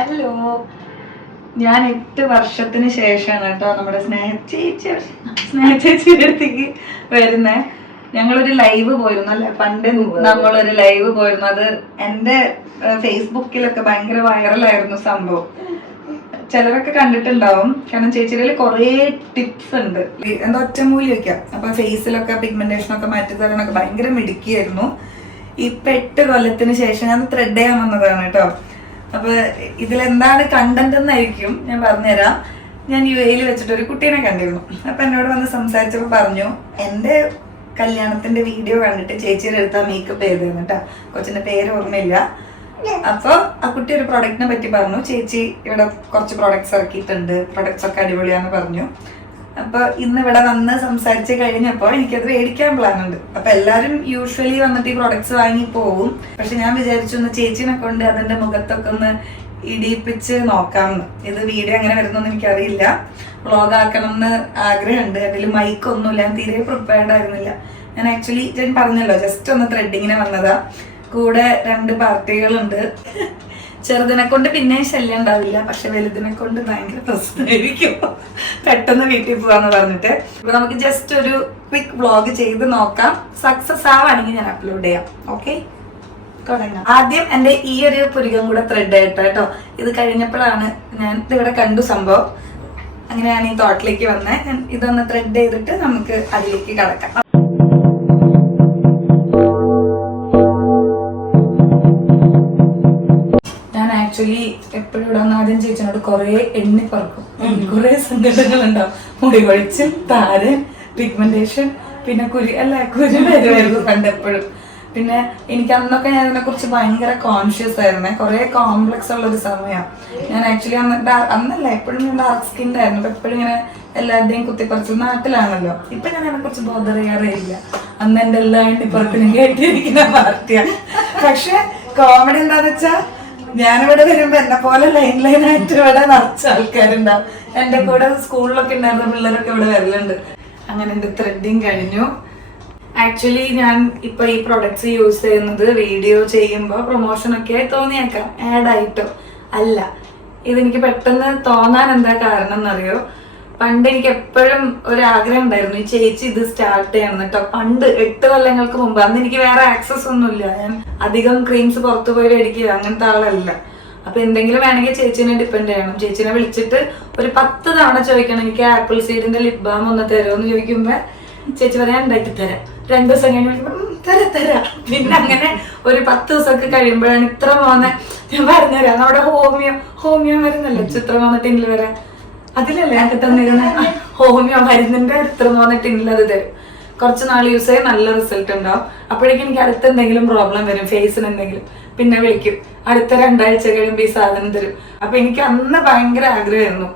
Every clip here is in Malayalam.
ഹലോ, ഞാൻ 8 വർഷത്തിന് ശേഷമാണ് കേട്ടോ നമ്മുടെ സ്നേഹ ചേച്ചിയുടെ അടുത്തേക്ക് വരുന്നേ. ഞങ്ങളൊരു ലൈവ് പോയിരുന്നു അല്ലെ, പണ്ട് നമ്മളൊരു ലൈവ് പോയിരുന്നു. അത് എൻ്റെ ഫേസ്ബുക്കിലൊക്കെ ഭയങ്കര വൈറലായിരുന്നു സംഭവം. ചിലരൊക്കെ കണ്ടിട്ടുണ്ടാവും. കാരണം ചേച്ചിയുടെ കുറേ ടിപ്സ് ഉണ്ട്. എന്താ ഒറ്റമൂലി വെക്കാം, അപ്പൊ ഫേസിലൊക്കെ പിഗ്മെന്റേഷനൊക്കെ മാറ്റി തരാനൊക്കെ ഭയങ്കര മിടുക്കിയായിരുന്നു. ഇപ്പൊ 8 കൊല്ലത്തിന് ശേഷം ഞാൻ ത്രെഡ് ചെയ്യാൻ വന്നതാണ് കേട്ടോ. അപ്പൊ ഇതിലെന്താണ് കണ്ടന്റ് എന്നായിരിക്കും ഞാൻ പറഞ്ഞുതരാം. ഞാൻ UAE വെച്ചിട്ട് ഒരു കുട്ടീനെ കണ്ടിരുന്നു. അപ്പൊ എന്നോട് വന്ന് സംസാരിച്ചപ്പോ പറഞ്ഞു, എന്റെ കല്യാണത്തിന്റെ വീഡിയോ കണ്ടിട്ട് ചേച്ചിയുടെ അടുത്താ മേക്കപ്പ് ചെയ്തതെന്ന് കേട്ടോ. കൊച്ചിന്റെ പേര് ഓർമ്മയില്ല. അപ്പൊ ആ കുട്ടി ഒരു പ്രൊഡക്റ്റിനെ പറ്റി പറഞ്ഞു. ചേച്ചി ഇവിടെ കുറച്ച് പ്രൊഡക്ട്സ് ഇറക്കിയിട്ടുണ്ട്, പ്രൊഡക്ട്സ് ഒക്കെ അടിപൊളിയാന്ന് പറഞ്ഞു. അപ്പൊ ഇന്ന് ഇവിടെ വന്ന് സംസാരിച്ച് കഴിഞ്ഞപ്പോ എനിക്കത് മേടിക്കാൻ പ്ലാൻ ഉണ്ട്. അപ്പൊ എല്ലാരും യൂഷ്വലി വന്നിട്ട് ഈ പ്രൊഡക്ട്സ് വാങ്ങി പോകും. പക്ഷെ ഞാൻ വിചാരിച്ചു ഒന്ന് ചേച്ചിനെ കൊണ്ട് അതിന്റെ മുഖത്തൊക്കെ ഒന്ന് ഇടിയിപ്പിച്ച് നോക്കാമെന്ന്. ഇത് വീഡിയോ അങ്ങനെ വരുന്നൊന്നും എനിക്കറിയില്ല. വ്ളോഗ് ആക്കണം എന്ന് ആഗ്രഹമുണ്ട്. അതിൽ മൈക്കൊന്നുമില്ല, ഞാൻ തീരെ പ്രിപ്പയർഡ് ആയിരുന്നില്ല. ഞാൻ ആക്ച്വലി ഞാൻ പറഞ്ഞല്ലോ ജസ്റ്റ് ഒന്ന് ത്രെഡിങ്ങിനെ വന്നതാ. കൂടെ 2 പാർട്ടികളുണ്ട്. ചെറുതിനെ കൊണ്ട് പിന്നെ ശല്യം ഉണ്ടാവില്ല, പക്ഷെ വലുതിനെ കൊണ്ട് ഭയങ്കര പ്രശ്നമായിരിക്കും. പെട്ടെന്ന് വീട്ടിൽ പോവാന്ന് പറഞ്ഞിട്ട് ഇപ്പൊ നമുക്ക് ജസ്റ്റ് ഒരു ക്വിക്ക് വ്ളോഗ് ചെയ്ത് നോക്കാം. സക്സസ് ആവാണെങ്കിൽ ഞാൻ അപ്ലോഡ് ചെയ്യാം. ഓക്കെ, തുടങ്ങാം. ആദ്യം എന്റെ ഈ ഒരു പുരികം കൂടെ ത്രെഡ് ആയിട്ടോ കേട്ടോ. ഇത് കഴിഞ്ഞപ്പോഴാണ് ഞാൻ ഇതിവിടെ കണ്ടു സംഭവം. അങ്ങനെയാണ് ഈ തോട്ടിലേക്ക് വന്നത്. ഞാൻ ഇതൊന്ന് ത്രെഡ് ചെയ്തിട്ട് നമുക്ക് അതിലേക്ക് കടക്കാം. ആക്ച്വലി എപ്പോഴും ഇവിടെ വന്ന് ആദ്യം ചേച്ചിനോട് കുറെ എണ്ണി പറക്കും. കുറെ സങ്കടങ്ങൾ ഉണ്ടാവും. മുടി കൊഴിച്ച്, താരൻ, പിഗ്മെന്റേഷൻ, പിന്നെ കുരു വരുമായിരുന്നു കണ്ടെപ്പോഴും. പിന്നെ എനിക്ക് അന്നൊക്കെ ഞാൻ ഇതിനെ കുറിച്ച് ഭയങ്കര കോൺഷ്യസ് ആയിരുന്നേ. കുറെ കോംപ്ലക്സ് ഉള്ള ഒരു സമയം. ഞാൻ ആക്ച്വലി അന്നല്ല എപ്പോഴും ഞാൻ ഡാർക്ക് സ്കിൻ ആയിരുന്നു. അപ്പൊ എപ്പോഴും ഇങ്ങനെ എല്ലാവരുടെയും കുത്തിപ്പറിച്ചു. നാട്ടിലാണല്ലോ. ഇപ്പൊ ഞാൻ അതിനെ കുറിച്ച് ബോധറിയാറേ ഇല്ല. അന്ന് എന്റെ എല്ലാ എണ്ണിപ്പറത്തിനും കേട്ടിരിക്കുന്ന പാർട്ടിയാണ്. പക്ഷെ കോമഡി എന്താന്ന് വെച്ചാ, ഞാനിവിടെ വരുമ്പോ എന്നെ പോലെ ലൈനായിട്ട് ഇവിടെ നിറച്ച ആൾക്കാരുണ്ടാവും. എന്റെ കൂടെ സ്കൂളിലൊക്കെ ഉണ്ടായിരുന്ന പിള്ളേരൊക്കെ ഇവിടെ വരലുണ്ട്. അങ്ങനെ എന്റെ ത്രെഡിങ് കഴിഞ്ഞു. ആക്ച്വലി ഞാൻ ഇപ്പൊ ഈ പ്രൊഡക്ട്സ് യൂസ് ചെയ്യുന്നത് വീഡിയോ ചെയ്യുമ്പോ പ്രൊമോഷൻ ഒക്കെ തോന്നിയേക്കാം, ആഡ് ആയിട്ടോ അല്ല. ഇതെനിക്ക് പെട്ടെന്ന് തോന്നാൻ എന്താ കാരണം എന്നറിയോ? പണ്ട് എനിക്ക് എപ്പോഴും ഒരു ആഗ്രഹം ഉണ്ടായിരുന്നു ഈ ചേച്ചി ഇത് സ്റ്റാർട്ട് ചെയ്യണം കേട്ടോ. പണ്ട് 8 കൊല്ലങ്ങൾക്ക് മുമ്പ്. അന്ന് എനിക്ക് വേറെ ആക്സസ് ഒന്നുമില്ല. ഞാൻ അധികം ക്രീംസ് പുറത്തു പോയി മേടിക്കുക അങ്ങനത്തെ ആളല്ല. അപ്പൊ എന്തെങ്കിലും വേണമെങ്കിൽ ചേച്ചിനെ ഡിപ്പെൻഡ് ചെയ്യണം. ചേച്ചിനെ വിളിച്ചിട്ട് ഒരു 10 തവണ ചോദിക്കണം, എനിക്ക് ആപ്പിൾ സീഡിന്റെ ലിപ് ബാം ഒന്ന് തരുമോന്ന് ചോദിക്കുമ്പോ ചേച്ചി പറയാൻ ഉണ്ടാക്കി തരാം. 2 ദിവസം കഴിഞ്ഞ് തരാം. പിന്നെ അങ്ങനെ ഒരു 10 ദിവസമൊക്കെ കഴിയുമ്പോഴാണ് ഇത്ര പോകുന്നത്. ഞാൻ പറഞ്ഞുതരാം. നമ്മുടെ ഹോമിയോ വരുന്നല്ലോ, ചിത്ര പോകുന്ന ടിന്നിൽ വരാൻ. അതിലല്ലേ ഞങ്ങൾക്ക് തന്നിരുന്ന ഹോമിയോ മരുന്നിന്റെ ഇത്ര പോകുന്ന ടിന്നിൽ അത് തരും. കുറച്ച് നാൾ യൂസ് ചെയ്യാൻ നല്ല റിസൾട്ട് ഉണ്ടാവും. അപ്പോഴേക്കും എനിക്ക് അടുത്ത എന്തെങ്കിലും പ്രോബ്ലം വരും, ഫേസിന് എന്തെങ്കിലും, പിന്നെ വിളിക്കും. അടുത്ത 2 ആഴ്ച കഴിയുമ്പോൾ ഈ സാധനം തരും. അപ്പൊ എനിക്ക് അന്ന് ഭയങ്കര ആഗ്രഹമായിരുന്നു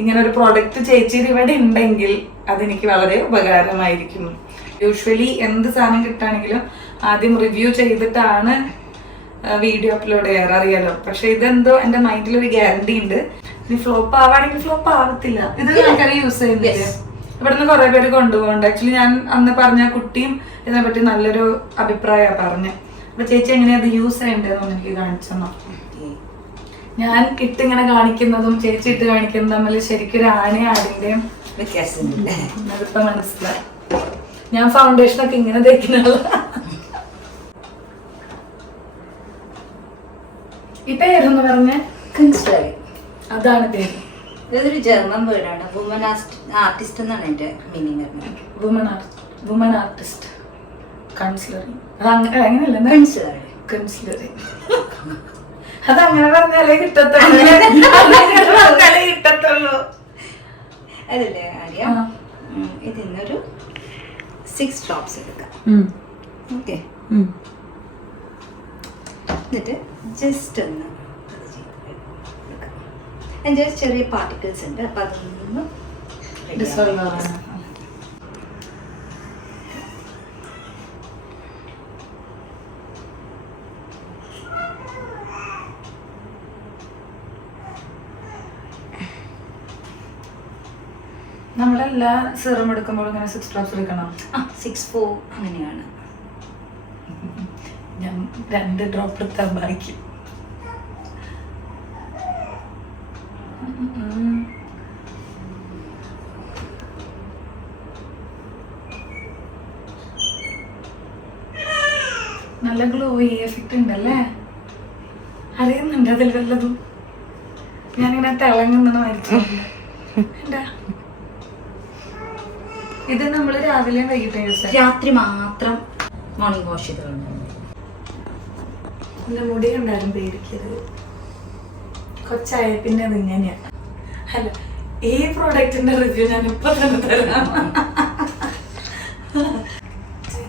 ഇങ്ങനെ ഒരു പ്രോഡക്റ്റ് ചേച്ചിയുടെ ഇവിടെ ഉണ്ടെങ്കിൽ അതെനിക്ക് വളരെ ഉപകാരമായിരിക്കും. യൂഷ്വലി എന്ത് സാധനം കിട്ടുകയാണെങ്കിലും ആദ്യം റിവ്യൂ ചെയ്തിട്ടാണ് വീഡിയോ അപ്ലോഡ് ചെയ്യാറ്, അറിയാലോ. പക്ഷെ ഇതെന്തോ എന്റെ മൈൻഡിൽ ഒരു ഗ്യാരണ്ടി ഉണ്ട്. ഇനി ഫ്ലോപ്പ് ആവാണെങ്കിൽ ഫ്ലോപ്പ് ആവത്തില്ല. ഇത് എനിക്കറിയാം യൂസ് ചെയ്യുന്നില്ല. ഇവിടുന്ന് കുറെ പേര് കൊണ്ടുപോകുന്നുണ്ട്. ആക്ച്വലി ഞാൻ അന്ന് പറഞ്ഞ കുട്ടിയും ഇതിനെപ്പറ്റി നല്ലൊരു അഭിപ്രായമാണ് പറഞ്ഞത്. അപ്പൊ ചേച്ചി എങ്ങനെയാ അത് യൂസ് ചെയ്യേണ്ടതെന്ന് എനിക്ക് കാണിച്ചെന്നോ. ഞാൻ ഇട്ടിങ്ങനെ കാണിക്കുന്നതും ചേച്ചി ഇട്ട് കാണിക്കുന്നതും തമ്മിൽ ശരിക്കും ഒരു ആനയും ആടിന്റെയും വ്യത്യാസമില്ല. അതിപ്പോ മനസ്സിലായി. ഞാൻ ഫൗണ്ടേഷൻ ഒക്കെ ഇങ്ങനെ തേക്കുന്ന ഈ പേരെന്ന് പറഞ്ഞ കൺസ്ട്രൈ, അതാണ് പേര്. ഇതൊരു ജർമ്മൻ വേർഡാണ്. വുമൻ ആർട്ടിസ്റ്റ് എന്നാണ് എന്റെ മീനിങ്. Woman artist കൺസിലറിങ്. അത് അങ്ങനെയല്ല, അതങ്ങനെ പറഞ്ഞാലേ കിട്ടത്തുള്ളൂ. അതല്ലേ കാര്യം. ഇതിന്നൊരു 6 ഡ്രോപ്സ് എടുക്കാം. ഓക്കെ, എന്നിട്ട് ജസ്റ്റ് ഒന്ന് ചെറിയ പാർട്ടിക്കിൾസ് ഉണ്ട്. അപ്പൊ അതൊന്ന് നമ്മളെല്ലാ സിറം എടുക്കുമ്പോൾ ഇങ്ങനെ 6 ഡ്രോപ്സ് എടുക്കണം. 6-4 അങ്ങനെയാണ്. ഞാൻ 2 ഡ്രോപ്പ് എടുത്താൽ ബാക്കി. നല്ല ഗ്ലോയി എഫക്റ്റ് ഉണ്ടല്ലേ? അറിയുന്നുണ്ട് അതിൽ വല്ലതും? ഞാനിങ്ങനെ തിളങ്ങുന്ന എന്താ ഇത്? നമ്മള് രാവിലെ വൈകിട്ട് യൂസ് രാത്രി മാത്രം മോർണിംഗ് വാഷ് ചെയ്ത് എന്റെ മുടി കണ്ടാലും പേടിക്കരുത്. കൊച്ചായ പിന്നെ അത് ഇങ്ങനെയാ. അല്ല, ഈ പ്രോഡക്റ്റിന്റെ റിവ്യൂ ഞാൻ ഇപ്പൊ തന്നെ തരാം.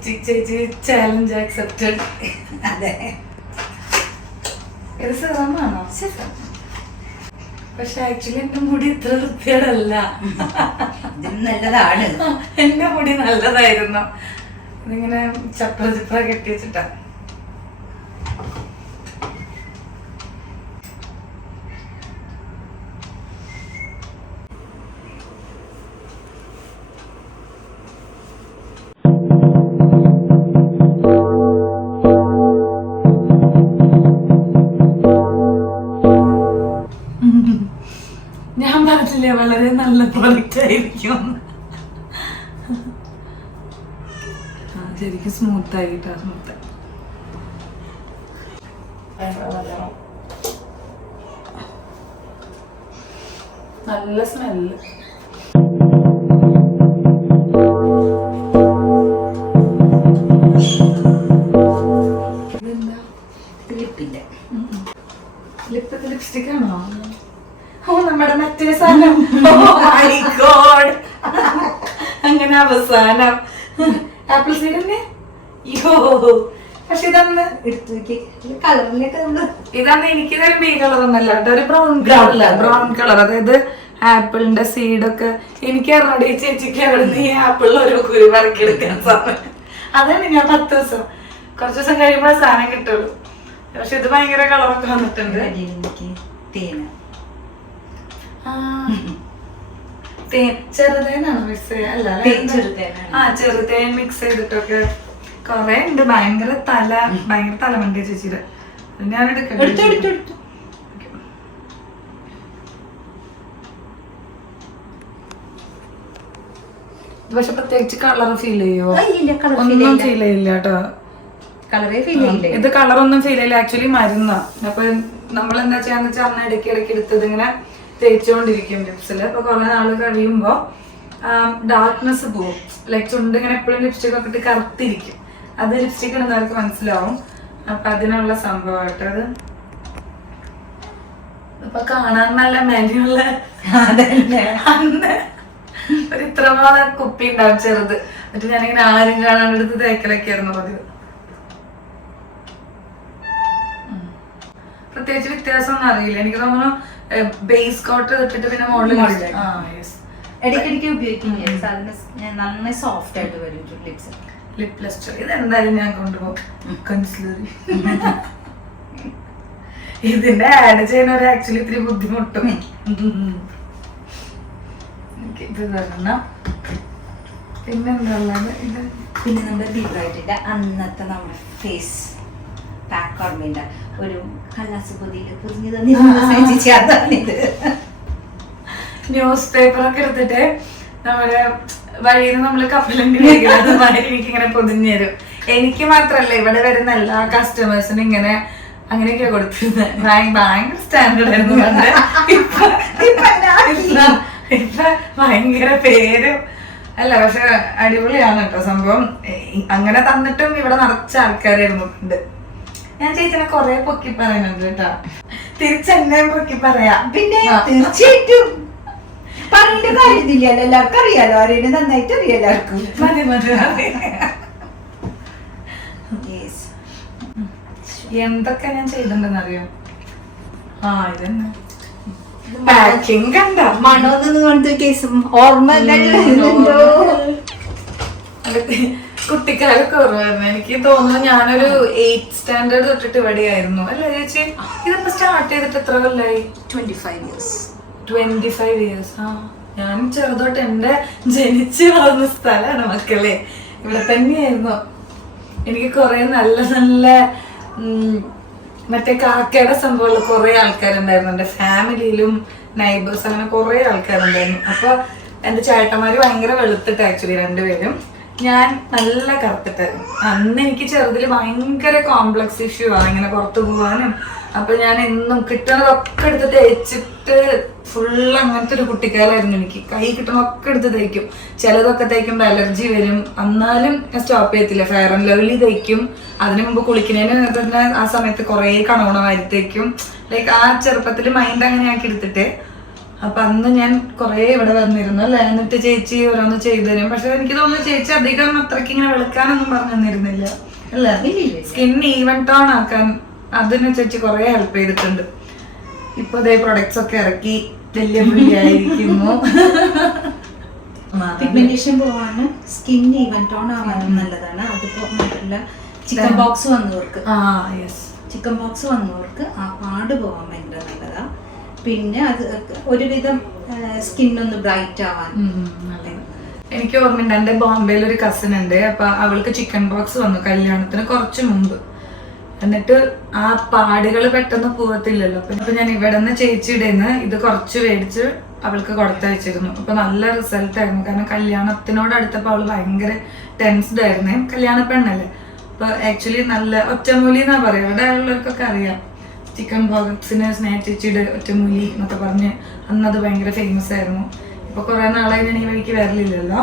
ചേച്ചി ചാലഞ്ച് ആക്സെപ്റ്റഡ്. അതെ, ഇത് സിറമാണോ? പക്ഷെ ആക്ച്വലി എന്റെ മുടി ഇത്ര വൃത്തിയോടല്ല. നല്ലതാണ്. എന്റെ മുടി നല്ലതായിരുന്നു. ഇതിങ്ങനെ ചപ്ര ചപ്ര കെട്ടി വെച്ചിട്ടാ. ഞാൻ പറഞ്ഞില്ലേ വളരെ നല്ല പ്രൊഡക്റ്റ് ആയിരിക്കും. ശരിക്കും സ്മൂത്ത് ആയിട്ടാ. സ്മൂത്ത് നല്ല സ്മെല്ല്. ഇതെന്താ? ലിപ്പിന്റെ ലിപ്സ്റ്റിക് ആണോ? ഓ, നമ്മുടെ മറ്റേ സാധനം. Oh my God. അങ്ങനെ അവസാനം ആപ്പിൾ സീഡന്നെ. പക്ഷെ ഇതന്ന് എടുത്തു നോക്കി കളറിലൊക്കെ നമ്മള് ഇതാണ്. എനിക്കിതൊരു ബീ കളർ ഒന്നല്ല കേട്ടോ, ഒരു ബ്രൗൺ കളർ. അതായത് ആപ്പിളിന്റെ സീഡൊക്കെ എനിക്ക് അറിഞ്ഞോട്. ഈ ചേച്ചിക്ക് അവിടെ നിന്ന് ഈ ആപ്പിളിൽ ഒരു കുരു പറക്കിയെടുക്കാൻ സമയം. അതാണ് ഞാൻ 10 ദിവസം, കുറച്ച് ദിവസം കഴിയുമ്പോൾ സാധനം കിട്ടുള്ളൂ. പക്ഷെ ഇത് ഭയങ്കര കളറൊക്കെ വന്നിട്ടുണ്ട്. തേന ചെറുതേനാണ് മിക്സ് ചെയ്യാ? ചെറുതേൻ മിക്സ് ചെയ്തിട്ടൊക്കെ കൊറേ ഉണ്ട്. ഭയങ്കര തലമണ്ടി ചേച്ചിയുടെ. ഞാൻ എടുക്കട്ടെ. പക്ഷെ പ്രത്യേകിച്ച് കളർ ഫീൽ ചെയ്യോ? ഒന്നും ഫീൽ ചെയ്യില്ല കേട്ടോ. കളറേ ഫീൽ ചെയ്യില്ല. ഇത് കളറൊന്നും ഫീൽ ചെയ്യില്ല. ആക്ച്വലി മരുന്നാ. അപ്പൊ നമ്മൾ എന്താ ചെയ്യാന്ന് വെച്ചാൽ അന്ന് ഇടയ്ക്ക് എടുത്തത് ഇങ്ങനെ തേച്ചുകൊണ്ടിരിക്കും ലിപ്സിൽ. അപ്പൊ കുറെ നാള് കഴിയുമ്പോ ഡാർക്ക്നെസ് പോവും. ലൈക്ക് ചുണ്ട് ഇങ്ങനെ എപ്പോഴും ലിപ്സ്റ്റിക് ഒക്കെ ഇട്ട് കറുത്തിരിക്കും. അത് ലിപ്സ്റ്റിക് ഇടുന്നവർക്ക് മനസ്സിലാവും. അപ്പൊ അതിനുള്ള സംഭവമായിട്ട് അത് ഇപ്പൊ കാണാൻ നല്ല മെനുള്ള അന്ന് ഒരു ഇത്രമാത്രം കുപ്പി ഉണ്ടാവും ചെറുത്. എന്നിട്ട് ഞാനിങ്ങനെ ആരും കാണാണ്ടെടുത്ത് തേക്കലൊക്കെ ആയിരുന്നു പതിവ്. പ്രത്യേകിച്ച് വ്യത്യാസം ഒന്നും അറിയില്ല. എനിക്ക് തോന്നുന്നു ബേസ് കോട്ട് ഇട്ടിട്ട് പിന്നെ മോളിൽ ഇടയ്ക്കിടയ്ക്ക് ഉപയോഗിക്കും. നന്നായി സോഫ്റ്റ് ആയിട്ട് വരും ലിപ്സ്. ലിപ് ലസ്റ്റർ ഇത് എന്തായാലും ഞാൻ കൊണ്ടുപോകും. കൺസിലർ ഇതിന്റെ ആഡ് ചെയ്യുന്നവർ ആക്ച്വലി ഇത്തിരി ബുദ്ധിമുട്ടും. ഇത് തരണം. പിന്നെന്താ ഉള്ളത്? ഇത് പിന്നെ നമ്മുടെ ബീബ്രൈറ്റിന്റെ അന്നത്തെ നമ്മുടെ ഫേസ് പാക്ക് ഓർമ്മയില്ല, ഒരു കല്ലാസ് പൊതിയിൽ പൊതിഞ്ഞു തന്നിരുന്നത്. ന്യൂസ് പേപ്പറൊക്കെ എടുത്തിട്ട് നമ്മുടെ വഴിയിൽ നമ്മള് കപ്പലണ്ടി അതുമാതിരി എനിക്ക് ഇങ്ങനെ പൊതിഞ്ഞു തരും. എനിക്ക് മാത്രല്ല, ഇവിടെ വരുന്ന എല്ലാ കസ്റ്റമേഴ്സിനും ഇങ്ങനെ അങ്ങനെയൊക്കെയാ കൊടുത്തിരുന്നത്. ഭയങ്കര സ്റ്റാൻഡേർഡ് ആയിരുന്നു. ഇപ്പൊ ഭയങ്കര പേരും അല്ല. പക്ഷെ അടിപൊളിയാണ് കേട്ടോ സംഭവം. അങ്ങനെ തന്നിട്ടും ഇവിടെ നിറച്ച ആൾക്കാരായിരുന്നു ഉണ്ട്. ഞാൻ ചേച്ചിനെ കൊറേ പൊക്കി പറയുന്നുണ്ട് കേട്ടോ. തിരിച്ചെന്നെയും പൊക്കി പറയാം. പിന്നെ തീർച്ചയായിട്ടും പറഞ്ഞിട്ട് കാര്യമില്ലല്ലോ, എല്ലാവർക്കും അറിയാലോ. ആരെയും നന്നായിട്ട് അറിയാം എല്ലാവർക്കും. മതി മതി മതി. എന്തൊക്കെ ഞാൻ ചെയ്തിട്ടുണ്ടെന്ന് അറിയോ? ഇതന്നെ പാക്കിങ് കണ്ട മണോന്ന് കൊണ്ട് കേസും ഓർമ്മ കുട്ടിക്കാലൊക്കെ ഓർമ്മയായിരുന്നു. എനിക്ക് തോന്നുന്നു ഞാനൊരു 8th സ്റ്റാൻഡേർഡ് തൊട്ടിട്ട് ഇവിടെയായിരുന്നു അല്ലേ ചേച്ചി? ഇതിപ്പോ സ്റ്റാർട്ട് ചെയ്തിട്ട് എത്ര കൊല്ലായി? 25 years. ഞാൻ ചെറുതോട്ട് എന്റെ ജനിച്ചു വളർന്ന സ്ഥലമാണ് മക്കളെ. ഇവിടെ തന്നെയായിരുന്നു. എനിക്ക് കുറെ നല്ല നല്ല മറ്റേ കാക്കയുടെ സംഭവമുള്ള കുറെ ആൾക്കാരുണ്ടായിരുന്നു എന്റെ ഫാമിലിയിലും നൈബേഴ്സ്, അങ്ങനെ കുറെ ആൾക്കാരുണ്ടായിരുന്നു. അപ്പൊ എന്റെ ചേട്ടന്മാര് ഭയങ്കര വെളുത്തിട്ട് ആക്ച്വലി രണ്ടുപേരും, ഞാൻ നല്ല കറുത്തിട്ടായിരുന്നു. അന്ന് എനിക്ക് ചെറുതില് ഭയങ്കര കോംപ്ലക്സ് ഇഷ്യൂ ആണ് ഇങ്ങനെ പുറത്തു പോകാനും. അപ്പൊ ഞാൻ എന്നും കിട്ടണതൊക്കെ എടുത്ത് തേച്ചിട്ട് ഫുള്ള് അങ്ങനത്തെ ഒരു കുട്ടിക്കാലായിരുന്നു എനിക്ക്. കൈ കിട്ടണതൊക്കെ എടുത്ത് തേക്കും, ചിലതൊക്കെ തേക്കുമ്പോ അലർജി വരും. എന്നാലും ഞാൻ സ്റ്റോപ്പ് ചെയ്യത്തില്ല. ഫെയർ ആൻഡ് ലവ്ലി തേക്കും, അതിനു മുമ്പ് കുളിക്കുന്നതിന് തന്നെ ആ സമയത്ത് കുറെ കണവണ വാരി തേക്കും. ലൈക്ക് ആ ചെറുപ്പത്തിൽ മൈൻഡ് അങ്ങനെ ആക്കി എടുത്തിട്ട്. അപ്പൊ അന്ന് ഞാൻ കുറെ ഇവിടെ വന്നിരുന്നു അല്ലെ, എന്നിട്ട് ചേച്ചി ഓരോന്ന് ചെയ്തു തരും. പക്ഷെ എനിക്ക് തോന്നുന്നു ചേച്ചി അധികം അത്രയ്ക്ക് ഇങ്ങനെ വെളുക്കാനൊന്നും പറഞ്ഞു തന്നിരുന്നില്ല അല്ലേ, സ്കിൻ ഈവൻ ടോൺ ആക്കാൻ അതിന് ചേച്ചി കുറെ ഹെൽപ്പ് ചെയ്തിട്ടുണ്ട്. ഇപ്പൊ ഇതേ പ്രൊഡക്ട്സ് ഒക്കെ ഇറക്കി വലിയ പുള്ളിയായിരിക്കുന്നു. പിഗ്മെന്റേഷൻ പോവാണ്, സ്കിൻ ഈവൻ ടോൺ ആവാനും നല്ലതാണ്. അതിപ്പോ മാത്രമല്ല ചിക്കൻ ബോക്സ് വന്നവർക്ക്, ചിക്കൻ ബോക്സ് വന്നവർക്ക് ആ പാട് പോവാൻ ഭയങ്കര നല്ലതാ. പിന്നെ അത് ഒരുവിധം സ്കിന്നൊന്ന് ബ്രൈറ്റ് ആവാൻ. എനിക്ക് ഓർമ്മയുണ്ട്, എന്റെ ബോംബെയിൽ ഒരു കസിൻ ഉണ്ട്. അപ്പൊ അവൾക്ക് ചിക്കൻ ബോക്സ് വന്നു കല്യാണത്തിന് കുറച്ച് മുമ്പ്. എന്നിട്ട് ആ പാടുകൾ പെട്ടെന്ന് പോകത്തില്ലല്ലോ. അപ്പൊ ഞാൻ ഇവിടെ നിന്ന് ചേച്ചിയുടെ ഇത് കുറച്ച് മേടിച്ച് അവൾക്ക് കൊടുത്തയച്ചിരുന്നു. അപ്പൊ നല്ല റിസൾട്ട് ആയിരുന്നു. കാരണം കല്യാണത്തിനോട് അടുത്തപ്പോ അവള് ഭയങ്കര ടെൻസ്ഡ് ആയിരുന്നേ, കല്യാണ പെണ്ണല്ലേ. അപ്പൊ ആക്ച്വലി നല്ല ഒറ്റമൂലി എന്നാ പറയാ, ഇവിടെ ഉള്ളവർക്കൊക്കെ അറിയാം. ചിക്കൻ ബോക്സിന് സ്നേഹ ചേച്ചിയുടെ ഒറ്റമൂലി എന്നൊക്കെ പറഞ്ഞ് അന്നത് ഭയങ്കര ഫേമസ് ആയിരുന്നു. ഇപ്പൊ കുറെ നാളായി ഞാൻ ഈ വഴിക്ക് വരലില്ലല്ലോ.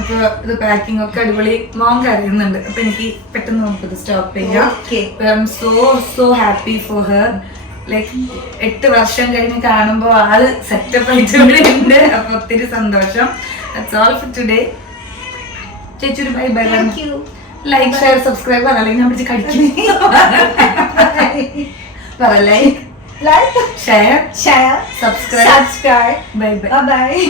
അപ്പൊ ഇത് പാക്കിംഗ് ഒക്കെ അടിപൊളി. മോൻ കരയുന്നുണ്ട്, അപ്പൊ എനിക്ക് പെട്ടെന്ന് നമുക്കിത് സ്റ്റോപ്പ് ചെയ്യാം. I M so happy for her. Like 8 വർഷം കഴിഞ്ഞ് കാണുമ്പോ ആള് സെറ്റപ്പ് ആയിട്ട് ഇവിടെ ഉണ്ട്. അപ്പൊ ഒത്തിരി സന്തോഷം. That's all for today. ചേച്ചി ഒരു bye bye. Like share subscribe അല്ലെങ്കിൽ ഞാൻ പിടിച്ച് കടിക്കും. Like, share, subscribe. Bye bye.